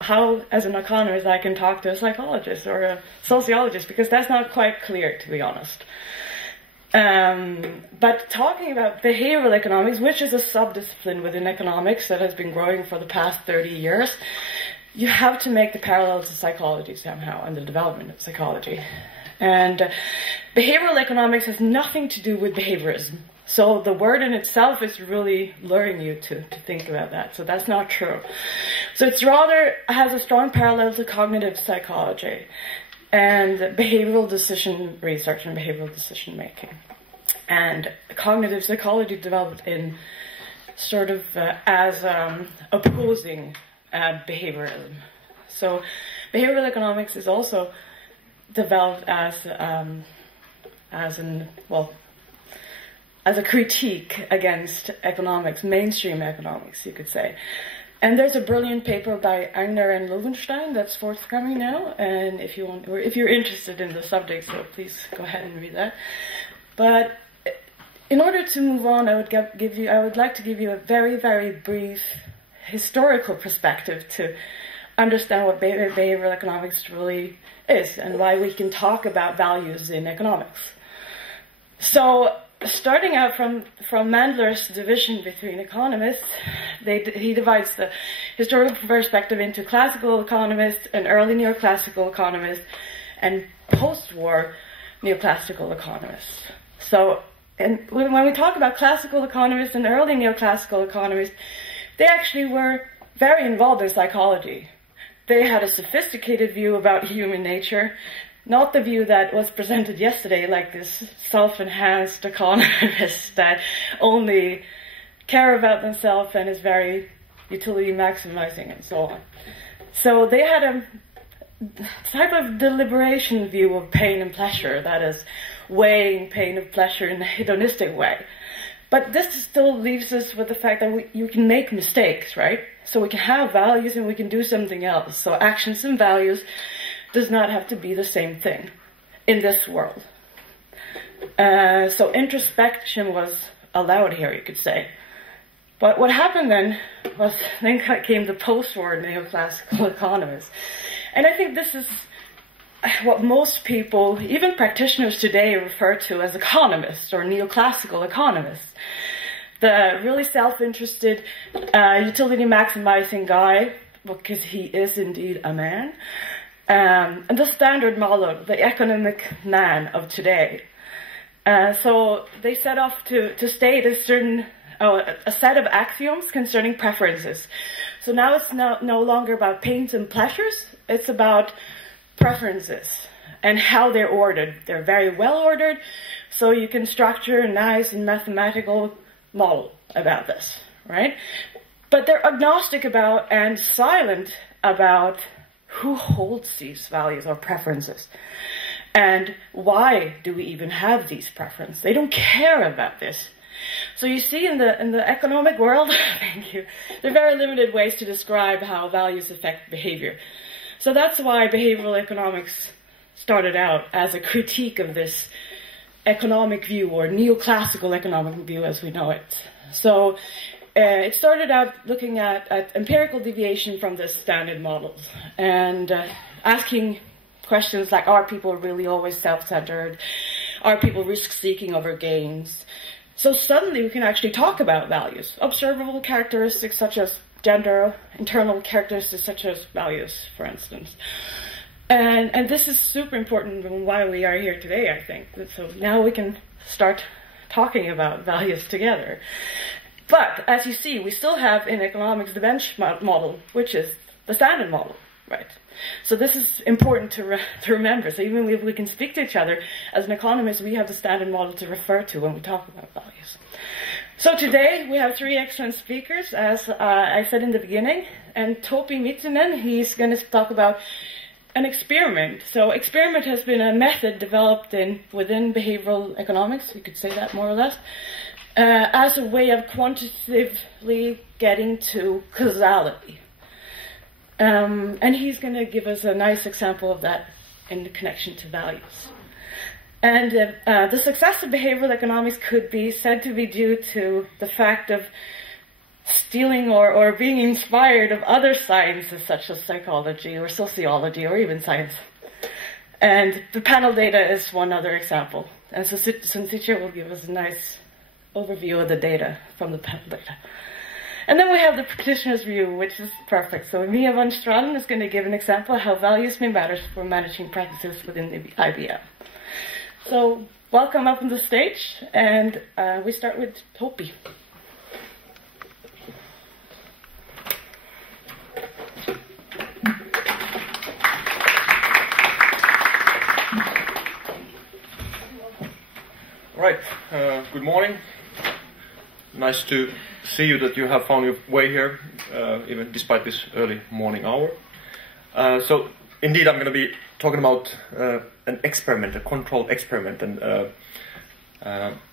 how, as an economist, I can talk to a psychologist or a sociologist, because that's not quite clear, to be honest. But talking about behavioral economics, which is a subdiscipline within economics that has been growing for the past 30 years, you have to make the parallel to psychology somehow and the development of psychology. And behavioral economics has nothing to do with behaviorism. So the word in itself is really luring you to think about that. So that's not true. So it's rather has a strong parallel to cognitive psychology and behavioral decision research and behavioral decision making. And cognitive psychology developed in sort of as opposing behaviorism. So behavioral economics is also developed as a critique against economics, mainstream economics, you could say. And there's a brilliant paper by Agner and Loewenstein that's forthcoming now. And if you're interested in the subject, so please go ahead and read that. But in order to move on, I would like to give you a very, very brief historical perspective to understand what behavioral economics really is and why we can talk about values in economics. So, starting out from Mandler's division between economists, he divides the historical perspective into classical economists and early neoclassical economists and post-war neoclassical economists. So, and when we talk about classical economists and early neoclassical economists, they actually were very involved in psychology. They had a sophisticated view about human nature, not the view that was presented yesterday, like this self-enhanced economist that only care about themselves and is very utility maximizing and so on. So they had a type of deliberation view of pain and pleasure, that is, weighing pain and pleasure in a hedonistic way. But this still leaves us with the fact that you can make mistakes, right? So we can have values and we can do something else. So actions and values does not have to be the same thing in this world. So introspection was allowed here, you could say. But what happened then came the post-war neoclassical economists. And I think this is what most people, even practitioners today, refer to as economists or neoclassical economists. The really self-interested, utility-maximizing guy, because he is indeed a man, and the standard model, the economic man of today. So they set off to state a set of axioms concerning preferences. So now it's no longer about pains and pleasures, it's about preferences and how they're ordered. They're very well ordered, so you can structure a nice and mathematical model about this, right? But they're agnostic about and silent about who holds these values or preferences and why do we even have these preferences. They don't care about this. So you see in the economic world, thank you, there are very limited ways to describe how values affect behavior. So that's why behavioral economics started out as a critique of this economic view or neoclassical economic view as we know it. So it started out looking at empirical deviation from the standard models and asking questions like, are people really always self-centered? Are people risk-seeking over gains? So suddenly we can actually talk about values, observable characteristics such as gender, internal characteristics such as values, for instance. And this is super important and why we are here today, I think. So now we can start talking about values together. But as you see, we still have in economics the bench model, which is the standard model, right? So this is important to remember. So even if we can speak to each other, as an economist, we have the standard model to refer to when we talk about values. So today we have three excellent speakers, as I said in the beginning. And Topi Mitsinen, he's going to talk about an experiment. So experiment has been a method developed within behavioral economics, you could say that more or less, as a way of quantitatively getting to causality. And he's going to give us a nice example of that in the connection to values. And the success of behavioral economics could be said to be due to the fact of stealing or being inspired of other sciences such as psychology or sociology or even science. And the panel data is one other example. And so Sensitio will give us a nice overview of the data from the panel data. And then we have the practitioner's view, which is perfect. So Mia van Straten is going to give an example of how values may matter for managing practices within the IBM. So welcome up on the stage, and we start with Topi. Right, good morning. Nice to see you, that you have found your way here, even despite this early morning hour. So, indeed, I'm going to be talking about an experiment, a controlled experiment, and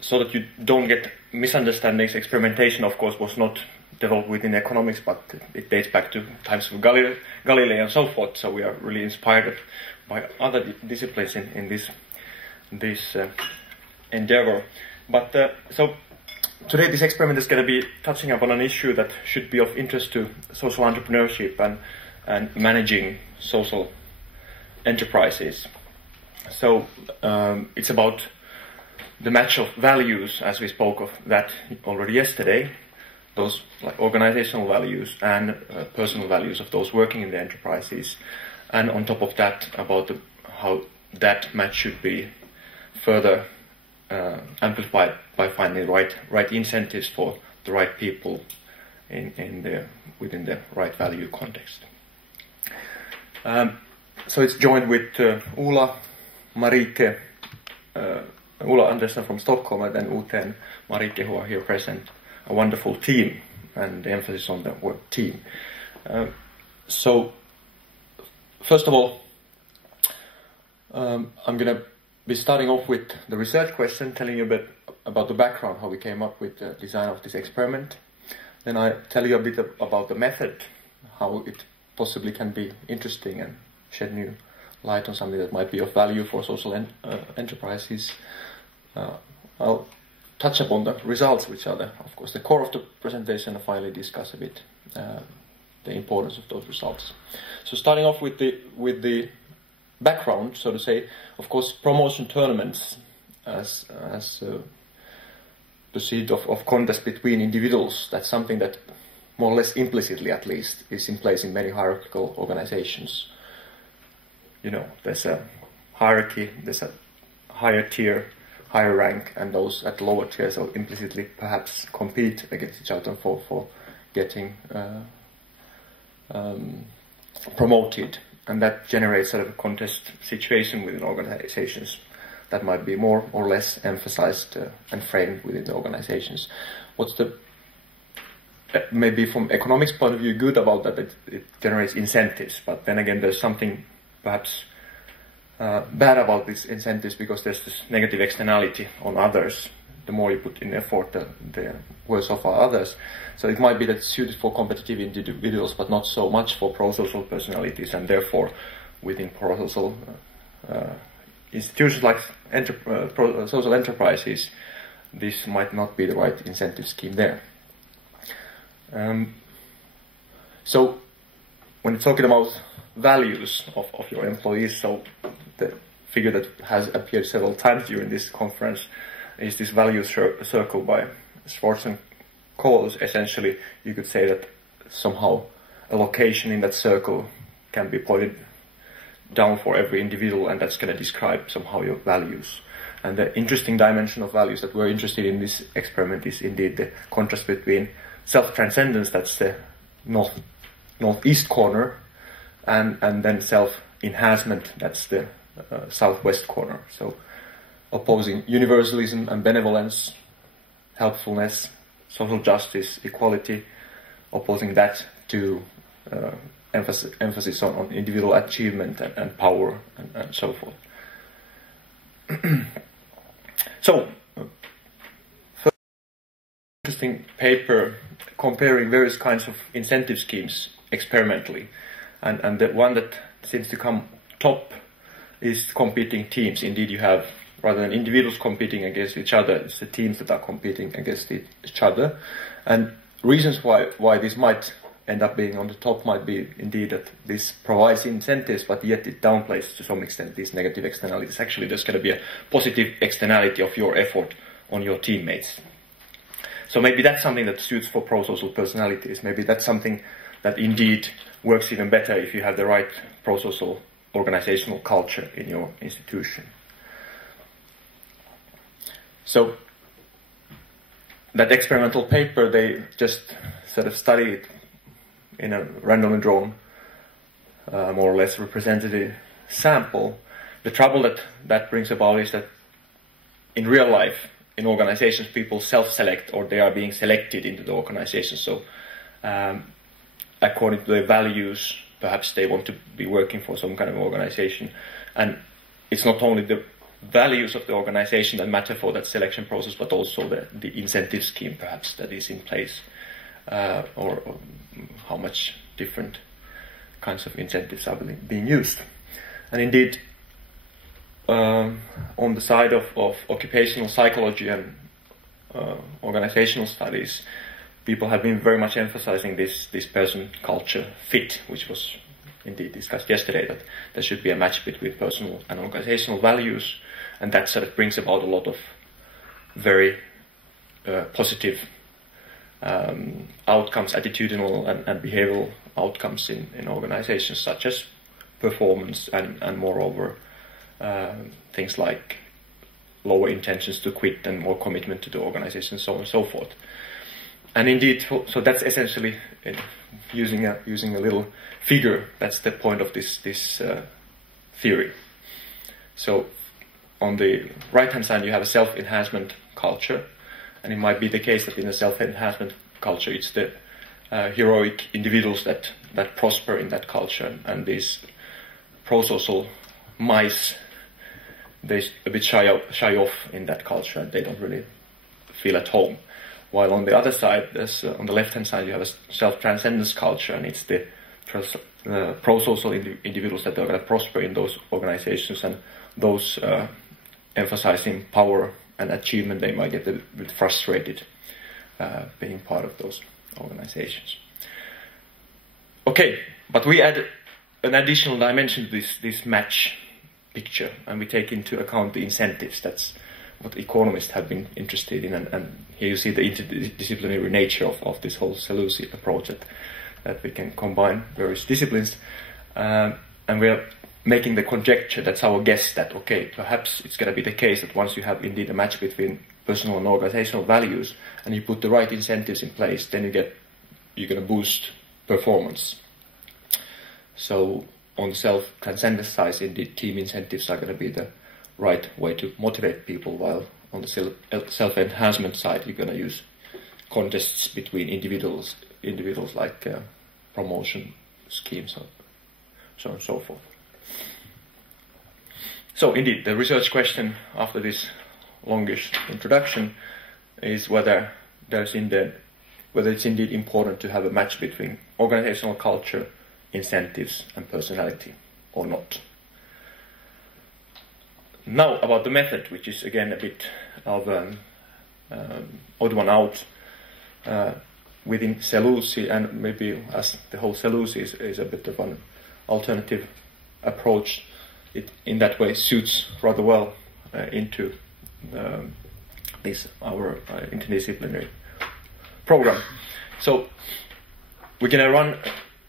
so that you don't get misunderstandings. Experimentation, of course, was not developed within economics, but it dates back to times of Galilei and so forth. So we are really inspired by other disciplines in this endeavor. But so today this experiment is going to be touching upon an issue that should be of interest to social entrepreneurship and managing social enterprises. So it's about the match of values, as we spoke of that already yesterday, those like organizational values and personal values of those working in the enterprises, and on top of that about how that match should be further amplified by finding right incentives for the right people within the right value context. So it's joined with Ulla Andersson from Stockholm, and then Ute and Marike, who are here present. A wonderful team, and the emphasis on the word team. So first of all, I'm going to be starting off with the research question, telling you a bit about the background, how we came up with the design of this experiment. Then I tell you a bit about the method, how it possibly can be interesting and shed new light on something that might be of value for social enterprises. I'll touch upon the results, which are of course the core of the presentation, and finally discuss a bit the importance of those results. So starting off with the background, so to say, of course, promotion tournaments as the seed of contest between individuals. That's something that more or less implicitly, at least, is in place in many hierarchical organizations. You know, there's a hierarchy, there's a higher tier, higher rank, and those at lower tiers will implicitly perhaps compete against each other for getting promoted. And that generates sort of a contest situation within organizations that might be more or less emphasized and framed within the organizations. What's the maybe from economics point of view good about that? It generates incentives, but then again there's something perhaps bad about these incentives, because there's this negative externality on others. The more you put in effort, the worse off are others. So it might be that it's suited for competitive individuals, but not so much for pro-social personalities, and therefore within pro-social institutions like social enterprises, this might not be the right incentive scheme there. So when talking about values of your employees, so the figure that has appeared several times during this conference is this value circle by Schwartz and Coles. Essentially, you could say that somehow a location in that circle can be pointed down for every individual, and that's going to describe somehow your values. And the interesting dimension of values that we're interested in this experiment is indeed the contrast between self-transcendence, that's the northeast corner, and then self-enhancement, that's the southwest corner. So opposing universalism and benevolence, helpfulness, social justice, equality, opposing that to emphasis on individual achievement and power and so forth. So, first interesting paper comparing various kinds of incentive schemes experimentally, and the one that seems to come top is competing teams. Indeed, you have, rather than individuals competing against each other, it's the teams that are competing against each other. And reasons why this might end up being on the top might be indeed that this provides incentives, but yet it downplays to some extent these negative externalities. Actually, there's going to be a positive externality of your effort on your teammates. So maybe that's something that suits for pro-social personalities. Maybe that's something that indeed works even better if you have the right pro-social organizational culture in your institution. So that experimental paper, they just sort of studied it in a randomly drawn, more or less representative sample. The trouble that brings about is that in real life, in organizations, people self-select, or they are being selected into the organization. So according to their values, perhaps they want to be working for some kind of organization. And it's not only the values of the organization that matter for that selection process, but also the incentive scheme perhaps that is in place, or how much different kinds of incentives are being used. And indeed, on the side of occupational psychology and organizational studies, people have been very much emphasizing this person-culture fit, which was indeed discussed yesterday, that there should be a match between personal and organizational values, and that sort of brings about a lot of very positive outcomes, attitudinal and behavioral outcomes in organizations, such as performance and moreover things like lower intentions to quit and more commitment to the organization, so on and so forth. And indeed, so that's essentially using a little figure. That's the point of this theory. So on the right-hand side, you have a self-enhancement culture, and it might be the case that in a self-enhancement culture, it's the heroic individuals that prosper in that culture, and these pro-social mice, they a bit shy off in that culture, and they don't really feel at home. While on the other side, there's on the left-hand side, you have a self-transcendence culture, and it's the pro-social individuals that are going to prosper in those organizations, and those emphasizing power and achievement, they might get a bit frustrated being part of those organizations. Okay, but we add an additional dimension to this match picture, and we take into account the incentives. That's what economists have been interested in, and here you see the interdisciplinary nature of this whole SELUSI approach, that we can combine various disciplines, and we are making the conjecture, that's our guess, that okay, perhaps it's going to be the case that once you have indeed a match between personal and organizational values, and you put the right incentives in place, then you're going to boost performance. So on the self-transcendence side, indeed, team incentives are going to be the right way to motivate people, while on the self-enhancement side, you're going to use contests between individuals like promotion schemes, so on and so forth. So indeed, the research question after this longish introduction is whether it's indeed important to have a match between organizational culture, incentives, and personality, or not. Now about the method, which is again a bit of an odd one out within SELUSI, and maybe as the whole SELUSI is a bit of an alternative approach, it in that way suits rather well into our interdisciplinary program. So we're going to run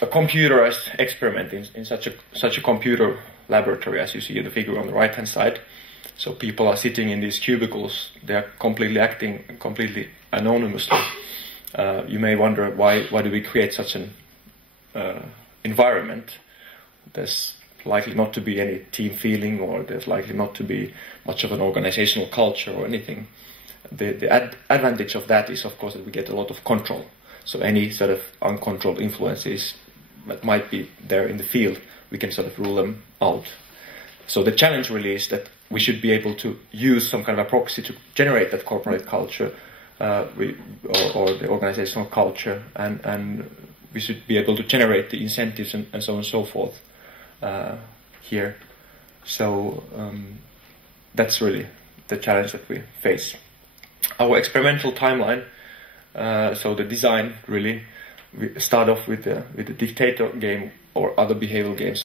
a computerized experiment in such a computer laboratory, as you see in the figure on the right hand side. So people are sitting in these cubicles, they are acting completely anonymously. You may wonder why do we create such an environment. There's likely not to be any team feeling, or there's likely not to be much of an organizational culture or anything. The advantage of that is, of course, that we get a lot of control. So any sort of uncontrolled influences that might be there in the field, we can sort of rule them out. So the challenge really is that we should be able to use some kind of a proxy to generate that corporate culture or the organizational culture, and we should be able to generate the incentives and so on and so forth here. So that's really the challenge that we face. Our experimental timeline So the design really we start off with the dictator game or other behavioral games.